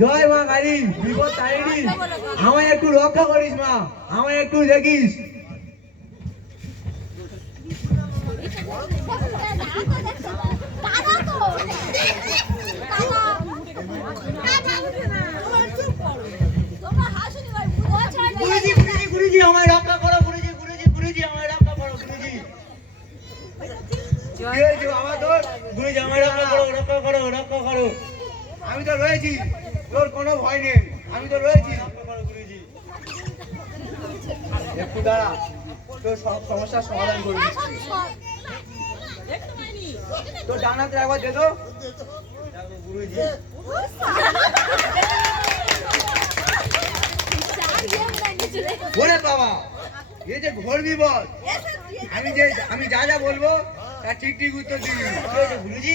জয় মা কালী, বিপদ তারিণী, আমায় একটু রক্ষা করিস মা, আমায় একটু দেখিস। গুরুজি গুরুজি গুরুজি আমায় রক্ষা করো, গুরুজি গুরুজি গুরুজি আমায় রক্ষা করো, গুরুজি। বাবা তোর গুরুজি আমায় রক্ষা করো, রক্ষা করো, রক্ষা করো। আমি তো রয়েছি, তোর কোনো ভয় নেই, আমি তো রয়েছি, রক্ষা করো গুরুজি। একটু দাঁড়া, তোর সব সমস্যার সমাধান করে দিচ্ছি। তোর ডানাতে একবার দে তো। দেখো গুরুজি, ওরে বাবা, এই যে ঘোর বিপদ, আমি যা যা বলবো তার ঠিক ঠিক উত্তর দিবি। গুরুজি